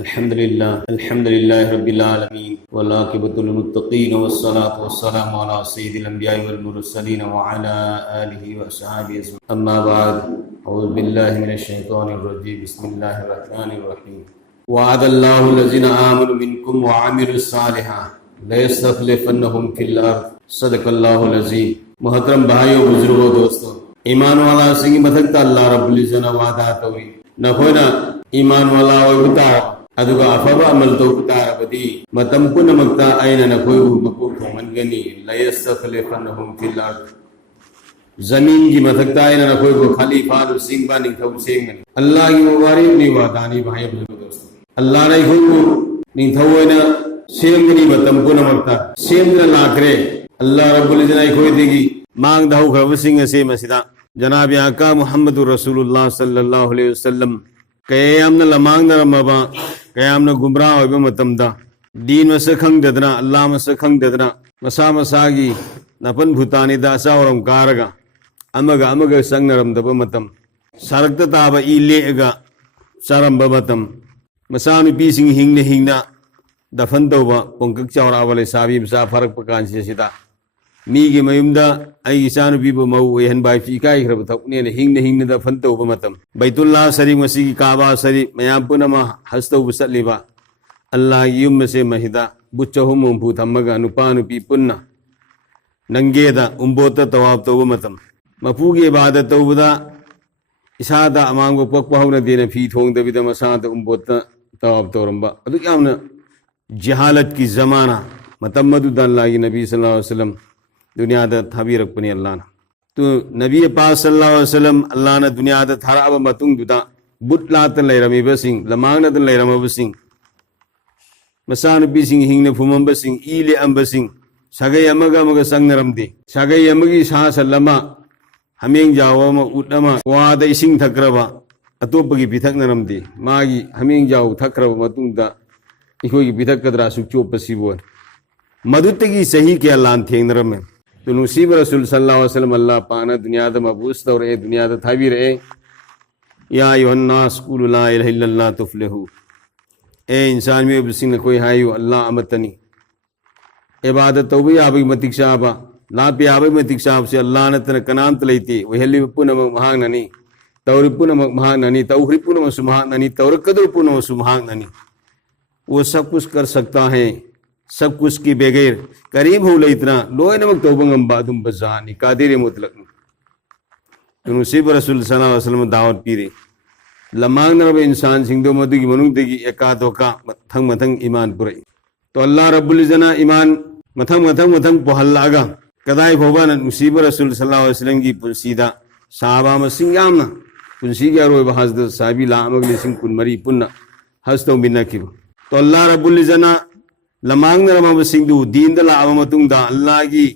अल्हम्दुलिल्लाह रब्बिल आलमीन वल आक़िबतुल मुत्तक़ीन वस्सलातु वस्सलामु अला सय्यिदिल अंबिया'i वल मुरसलीन व अला आलिहि व अस्हाबिहि अजमईन। अम्मा बाद, औज़ु बिल्लाहि मिनश शैतानिर रजीम। बिस्मिल्लाहिर रहमानिर रहीम। वअदल्लाहु लज़ीना आमनु मिनकुम व अमिलुस सालिहात लयस्तख़लिफ़न्नहुम फिल अर्ज़। सदक़ल्लाहुल अज़ीम। मोहतरम भाइयों, बुजुर्गों, दोस्तों, ईमान वाला सिंह मथकता अल्लाह रब्बुल इज़्ज़त वादा तौरी नखोना ईमान वाला ओइबता अदुगा अफबा अमल तौतारबदी मतम पुनमक्ता आइना नखोइबु मकोक थोंगनगनी लयस्तख़लिफ़न्नहुम फिल अर्ज़। जमीन की मथकता आइना नखोइबु खलीफा सिंहबा निथौ सेंगनी। अल्लाह की मुबारक नि वादानी भाई बुजुर्गों, दोस्तों, अल्लाह ने खुद निथौ ओइना सेंगनी मतम पुनमक्ता सेंगना लाखरे अल्लाह रब्बुल इज़्ज़त खोइ देगी मांग दाऊ खरब सिंह से मसिदा जनाब आका मुहम्मदुर रसूलुल्लाह सल्लल्लाहु अलैहि वसल्लम कयामना लमांग नरमबा कयामना गुमराह होइबा मतमदा दीन मसक खंगदना अल्लाह मसक खंगदना मसा मसागी नपन भूतानिदा असावरम कारगा अमगा संगनरमदबा मतम सरकता ताबा इलेगा सरमबा मतम मसा नुपीसिंग हिंगना दफन तौबा पोंकक चावराबा लेसाबी मसा फरक पकानसिदा मीगी मयुमदा आई इचानुपीबु मऊ ओइहनबा इकाइख्रब थौकने हिंगना दफन तौबा मतम बैतुल्लाह शरीफ मसीगी काबा शरीफ मयाम पुनमा हज तौबा चतलिबा अल्लाह की युम से महिदा बुच्चहुम हुंफु थम्मगा नुपा नुपी पुन्ना नंगेदा उम्बोता तवाब तौबा मतम मफूगी इबादत तौबदा इसादा अमांगो पक्पा हौनदेना फी थोंगदबिदा मसादा उम्बोता तवाब तौरंबा अदु यामना जहालत की जमाना मतम मदुदा अल्लाह की नबी सल्लल्लाहु अलैहि वसल्लम दुनिया दा थाबीरकपनी अल्लाह ना तो नबी पाक सल्लल्लाहु अलैहि वसल्लम अल्लाह ना दुनिया दा थाराबा मतुंग दुदा बुतलात लैरमीबा सिंह लमांगना दा लैरमबा सिंह मसान बिसिंग हिंगना फुमंबा सिंह इले अंबा सिंह सगै अमगा संगनरमदे सगै अमगी सा सल्लमा हमेंग जावा मा उटमा वादा इसिंग थक्रबा अतोपगी पिथकनरमदे मागी हमेंग जाव थक्रबा मतुंगदा इखोगी पिथकदरा सुचोपसिबो मदुतगी सही के अल्लाह थेंगनरमे तो नुसीब रसूल सल्लल्लाहु अलैहि वसल्लम अल्लाह पाना दुनिया दा मबूस तौर ए दुनिया दा थाबी रहे या अय्युहन्नास कुलु ला इलाहा इल्लल्लाह तुफ्लिहु। ए इंसान में बसिंग कोई हायु अल्लाह अमतनी इबादत तौबी आबी मतिक साहबा ला पे आबी मतिक साहब से अल्लाह ने तन कनाम तलैती वहली पुनम महांगननी तौरि पुनम महांगननी तौरि पुनम सुमहांगननी तौर कदर पुनम सुमहांगननी वो सब कुछ कर सकता है, सब कुछ की बगैर करीब हो इतना लोय नमक तौबंगम बादुम बजानी कादिर मुतलक तो नसीब रसूल सल्लल्लाहु अलैहि वसल्लम दावत पीरे लमांग नरब इंसान सिंधो मधुगी मनुदगी एकादोका मथंग ईमान पुरई तो अल्लाह रब्बुल इज़्ज़त ईमान मथंग पोहल्लागा कदाई फोबा नसीब रसूल सल्लल्लाहु अलैहि वसल्लम की पुंसीदा साहबा मसिंग यामना पुंसी के अरोय हज साहबी लामग लिसिंग कुनमरी पुन्ना हज तो बिनकिब तो अल्लाह रब्बुल इज़्ज़त लमांग नरमब सिंधु दीन दला अमतुंगदा अल्लाह की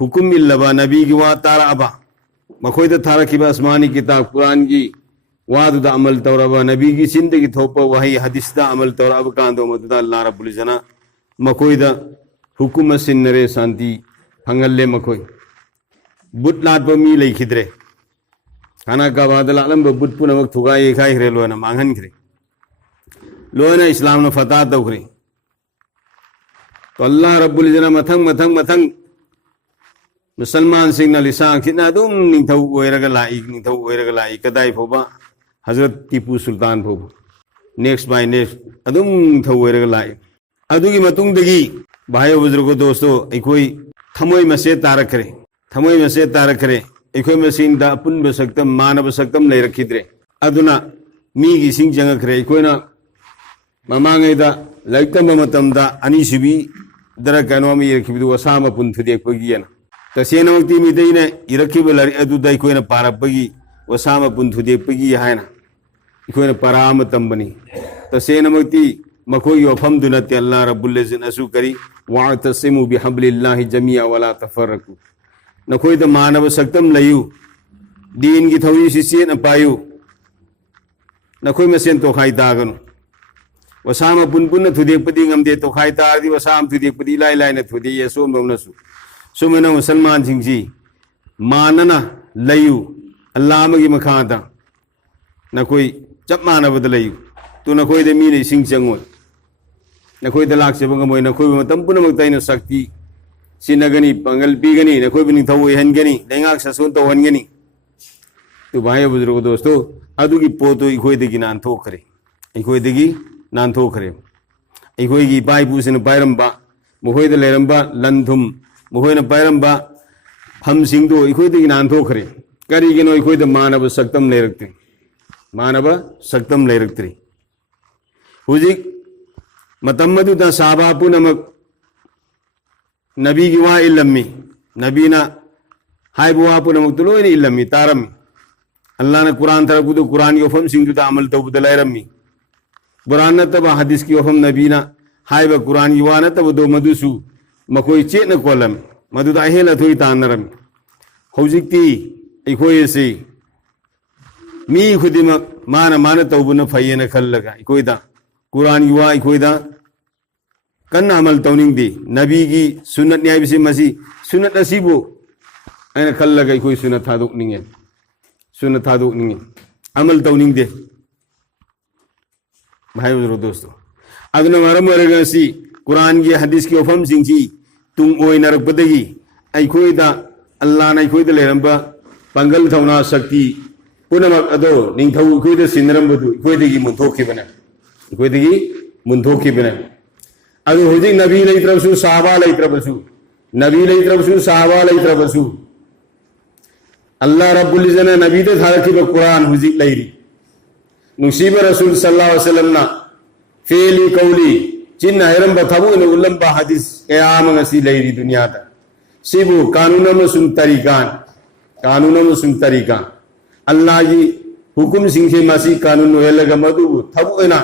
हुकुम इल्लबा नबी की वा ताराबा मखोइदा थारकिबा आसमानी किताब कुरान की वादुदा अमल तौरबा नबी की जिंदगी थोपा वही हदीसदा अमल तौरब कांदो मदुदा अल्लाह रब्बुल इज़्ज़त मखोइदा हुकुम सिन्नरे शांति फंगल्ले मखोइ बुत लात बमी लेखिद्रे खाना का बादल आलम बुत पुनम थुगाई खाई रे लोना मांगन खरे लोना इस्लाम ने फता तौखरे तो अल्लाह रब्बुल इज़्ज़त मथंग मुसलमान सिंह लिसांग सिना दुम निथौ ओइरगा लाई कदाई फोबा हजरत Tipu Sultan फोबा next bye next अदुम निथौ ओइरगा लाई अदुगी मतुंगदगी भाई बुजुर्गो दोस्तों अखोई थमोय मसे तारखरे अखोई मसिंदा अपुनब सक्तम मानब सक्तम लेरखिद्रे अदुना मीगी सिंग जंगखरे अखोइना ममांगैदा लाइकतम मतमदा अनिसुबी दरा कनोमी इरखिबदु वसाम पुन थुदेकपगियना तसेनमक्ति मिदैना इरखिब लारि अदुदा अखोइना पारपगी वसाम पुन थुदेकपगी हायना अखोइना पराम तंबनी तसेनमक्ति मखोई वफमदु नते अल्लाह रब्बुल इज़्ज़त असु करी वातसिमु बिहब्लिल्लाहि जमिया वला तफर्रकु नखोइदा मानव सक्तम लयु दीन की थौरी सिसे न पायु नखोई मसेन तोखाई तागनु वसाम पुन थुदेकपदी ngамदे तोखाई तारदी वसाम थुदेकपदी लाइ न थुदे यसो मौनसु सुमना मुसलमान सिंजी मानना लयु अल्लाह मगी मखादा न कोई चप मानबद लयु तो नखोई दे मीने सिंग चंगोय नखोई द लाख से बंगमोय नखोई मतम पुनमक ताइन शक्ति सिनगनी पंगल पीगनी नखोई बिनी थवोय हनगनी लेंगाक ससोन तो हनगनी तो भाई बुजुर्ग दोस्तों अदुगी पोतो इखोई दगी नानथोखरे इखोई दगी नानथोखरे इखोई की पाई पुसिन पायरंबा मखोई द लेरंबा लंथुम मखोई न पायरंबा हम सिंगदो इखोई दगी नानथोखरे करिगिनो इखोई द मानव सक्तम लेरक्ते मानव सक्तम लेरक्ते हुजिक मतम मदुदा साबा पुनमक नबी की वा इल्लम्मी नबीना हाय बुआ पुनमक तुलो इन इल्लम्मी तारम अल्लाह ने कुरान तरकुदो कुरान की वफम सिंगदुदा अमल तब दलायरम्मी कुरान न तब हदीस की वफम नबीना हाय ब कुरान की वा न तब दो मदुसु मकोई चेत न कोलम मदुदा हेला थोई तानरम हुजिकती इखोई से मी खुदिमक मान तौबुन फयेन खल्लगा इखोइदा कुरान युवा इखोइदा कन्ना अमल तौनिंग दी नबी की सुन्नत न्याय बिसे मसी सुन्नत असीबो अने खल्लगा इखोइ सुन्नत थादुक निंगे अमल तौनिंग दे भाई बुजुर्ग दोस्तों अदुना मरम वरगसी कुरान की हदीस की वफम सिंची तुम ओय नरकपदगी इखोइदा अल्लाह ने इखोइदा लेरंबा पंगल थौना शक्ति पुनमक अदो निंथौ इखोइदा सिनरंबदु इखोइदगी मुंथोखिबना इखोइदगी मुंथोखिबना अदो हुजिक नबी लैत्रबसु साहबा लैत्रबसु नबी लैत्रबसु साहबा लैत्रबसु अल्लाह रब्बुल इज्जत ने नबी ते थारखिबा कुरान हुजिक लैरी नुसीब रसूल सल्लल्लाहु अलैहि वसल्लम ना फेली कौली चिन्ना हैरंबा थबु ने उल्लंबा हदीस क़याम ngasi लैरी दुनिया ता सिबु कानून अमसुं तरीका अल्लाह की हुकुम सिंह मसी कानून वेलगा मधु थबुना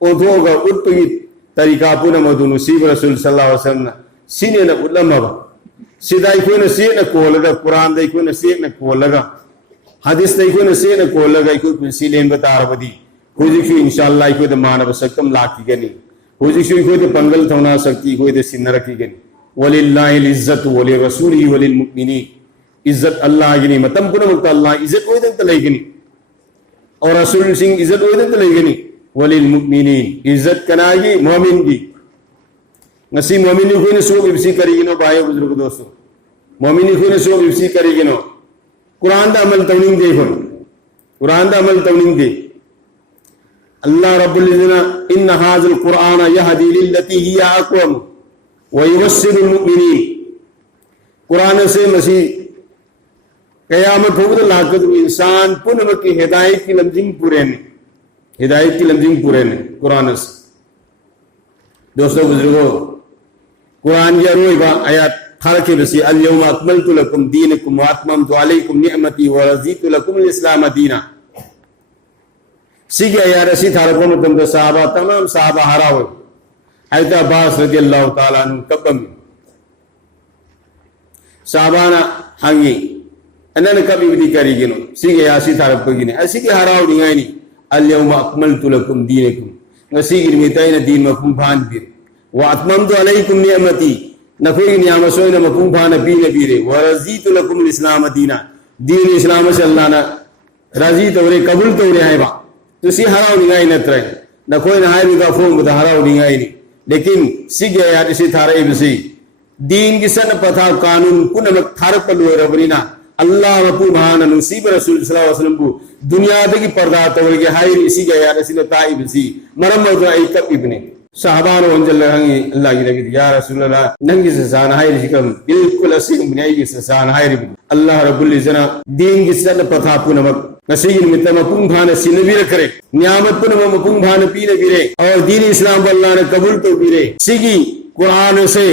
ओथोगा उत्पगी तरीका पुना मधु नुसीब रसूल सल्लल्लाहु अलैहि वसल्लम सिने न उल्लमबा सिदाई कोन सेन कोलगा कुरान दई कोन सेन कोलगा हदीस दई कोन सेन कोलगा इको सिलेन बतारबदी हुजिसु इंशाअल्लाह इको द मानव सक्तम लाकी गनी हुजिसु इको द पंगल थौना शक्ति इको द सिनरकी गनी वलिल्लाहिल इज्जतु वलि रसूलिहि वलिल मुमिनीन इज्जत अल्लाह की नहीं मतम पुनमक अल्लाह इज्जत ओयदन तलैगनी और रसूल सिंह इज्जत ओयदन तलैगनी वलिल मुमिनीन इज्जत कनागी मोमिन की ngasi momin ko ne so bibsi karigino baye buzurg dosto momin ko ne so bibsi karigino quran da amal tawning de ko quran da amal tawning de allah rabbul izzina inna hadhal qur'ana yahdi lillati hiya aqwam wa yubassiru al mu'minin quran se masi qiyamत होगा लाकत इंसान पुनः की हिदायत की लमजिंग पूरे ने कुरान से दोस्तों बुजुर्गों कुरान की अरोइबा आयत थारके बसी अल-यौमा अकमलतु लकुम दीनकुम व अतममतु अलैकुम निअमती व रज़ीतु लकुम अल-इस्लाम दीना सिगे आयत सी थारको मतम तो सहाबा तमाम सहाबा हरावे हज़रत अब्बास रज़ियल्लाहु ताला अन्हु कबम सहाबाना हंगी अनन कभी भी करीगिनो सिगे यासी थारक बगिने असिगे हराव दिगाइनी अल-यौमा अकमलतु लकुम दीनकुम ngasi mitai na din mapung phan bir wa atmamtu alaykum ni'mati nakoi ni'ama soina mapung phan bi na bire wa razitu lakum al-islam dina din islam se allah na razi tawre qabul tawre hai ba to si harau ningai na trai nakoi na hai ga phone da harau ningai ni lekin sige ya isi thare bisi din ki san patha kanun punamak tharak palu rabrina Allah mapung phan nusib rasul sallallahu alaihi wasallam bu दुनिया की पर्दा तोड़ के हाय इसी गया यार इसी ताई बिसी मरम मौजू आई कब इब्ने साहबान वंजल हंगी अल्लाह की नबी या रसूल अल्लाह नंगी से सान हाय रिकम बिल्कुल असीम बुनियाई की से सान हाय अल्लाह रब्बुल इज्जत दीन की सन प्रथा पुनमक नसीन मितम पुंग भान सिनबी करे नियामत पुनम पुंग भान पीने बिरे और दीन इस्लाम अल्लाह ने कबूल तो बिरे सिगी कुरान से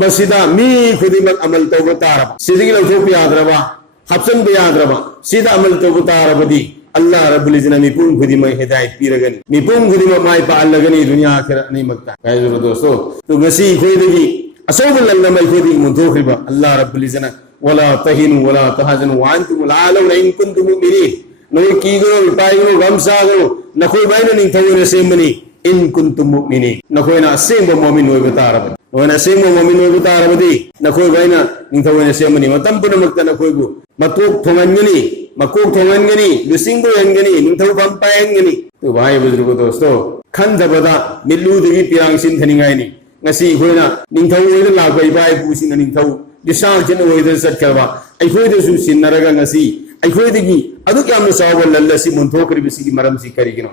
मस्जिदा मी खुदिमत अमल तो बतारब सिगी लोगों को याद रवा हफ्सन पे याद रवा सीधा अमल तो बतारबदी अल्लाह रब्बुल इज्जत मिपुंग खुदी में हिदायत पीरगनी मिपुंग खुदी में माय पाल लगनी दुनिया आखिरत नहीं मकता कहे जरूर दोस्तों तो गसी खोइदगी असोबुल अल्लाह में खोदी मुंतोखिबा अल्लाह रब्बुल इज्जत वला तहिनु वला तहजनु व अंतुम लालौन इन कुंतुम मुमिनीन नोई कीगो विपाइगो गमसागो नखोई बाइनो निं थवने सेमनी इन कुंतुम मुमिनीन नखोई ना सेम मोमिन होय बतारब वना सेम मोमिन होय बतारबदी नखोई बाइना निं थवने सेमनी मतम पुनमक्ता नखोइबु मकोक थोंगनगनी लिसिंग दो हंगनी निंथौ पंपायंगनी तो तो भाई बुजुर्गो दोस्तों खंदबदा मिल्लुदगी पिरांग सिन थनिंगाइनी ngasi khoina ningthau oida lakai bai pusin ningthau disang chen oida satkarwa ai khoida su sinaraga ngasi ai khoidagi aduk yamna sawa lallasi munthokri bisi maram si karigino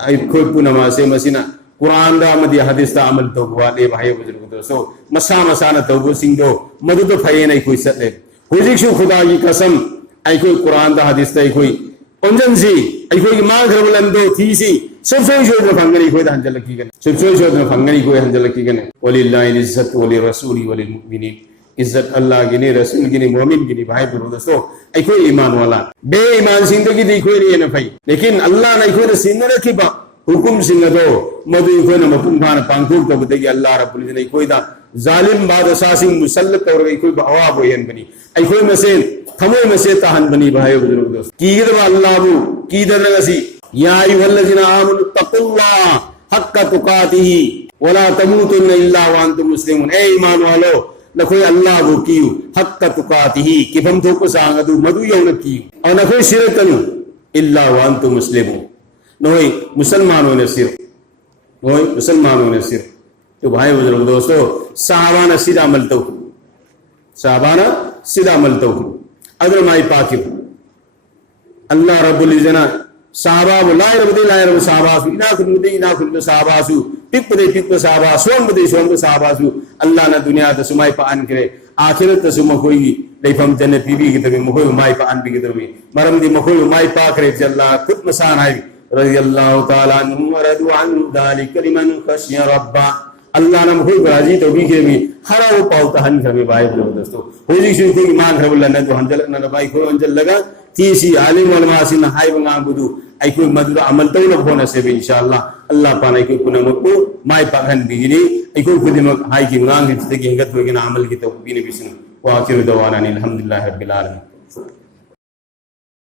ai khoi punama se masina Quran da amadi hadis da amal tawwa le bhai bujurg dosto masa masana tawbu singdo madu to phaye nai khoi satle hojik su khuda ki kasam ai khoi Quran da hadis da khoi onjan si ai khoi ma gharbalando thi si सबसे जोर फंगनी कोई हंजल की गने सबसे जोर फंगनी कोई हंजल की गने वलिल्लाहि इज्जत वलि रसूली वलिल मुमिनीन इज्जत अल्लाह की ने रसूल की ने मोमिन की ने भाई बुरो दोस्तों आई कोई ईमान वाला बे ईमान जिंदगी दी कोई नहीं है भाई लेकिन अल्लाह ने कोई सिंह रखी बा हुकुम सिंह दो मधु कोई न मकुम खान पांकुल तो बतेगी अल्लाह रब्बुल इज्जत ने कोई दा जालिम बादशाह सिंह मुसल्लत और कोई बवा बोयन बनी आई कोई मसे थमो मसे तहन बनी भाई बुजुर्ग दोस्त कीद अल्लाह बु कीदर नसी या अय्युहल्लज़ीना आमनु तक़ुल्लाह हक़्क़ तुक़ातिही वला तमूतुन्ना इल्ला व अंतुम मुस्लिमून ए ईमान वालो नखोय अल्लाह को कियो हक़्क़ तुक़ातिही कि हम तो को सांगदु मधु यौन कियो और नखोय शिरकनु इल्ला व अंतुम मुस्लिमून नोय मुसलमानों ने सिर नोय मुसलमानों ने सिर तो भाई बुजुर्ग दोस्तों साहबाना सीधा मलतो साहबाना सीधा मलतो अगर माई पाकिब अल्लाह रब्बुल इज्जत sahababu laayir sahabasu ina kundu sahabasu pikku sahabasu sombu sahabasu Allah na dunia ta sumai pa an kre akhirat ta suma koi leifam janne pibi ki tabi mohoi mai pa an bi ki tabi maram di mohoi mai pa kre jalla kut masan hai radiyallahu ta'ala anhu wa radu an dhalika liman khashiya rabba Allah na mohoi raji to bi ke bi harao pauta han kre bai dosto hoji shu ko iman kre bulla na to hanjal na bai ko hanjal laga तीसी आलिम उलमा सिन हाय बंगा बुदु आई कोई मदद अमल तो न होना से इंशाअल्लाह अल्लाह पाने को पुनः को माय पाखन बिगिनी आई कोई खुद में हाय की गांग की हिंगत होगी ना अमल की तो बिने बिसन वा आखिर दवाना अल्हम्दुलिल्लाह रब्बिल आलमीन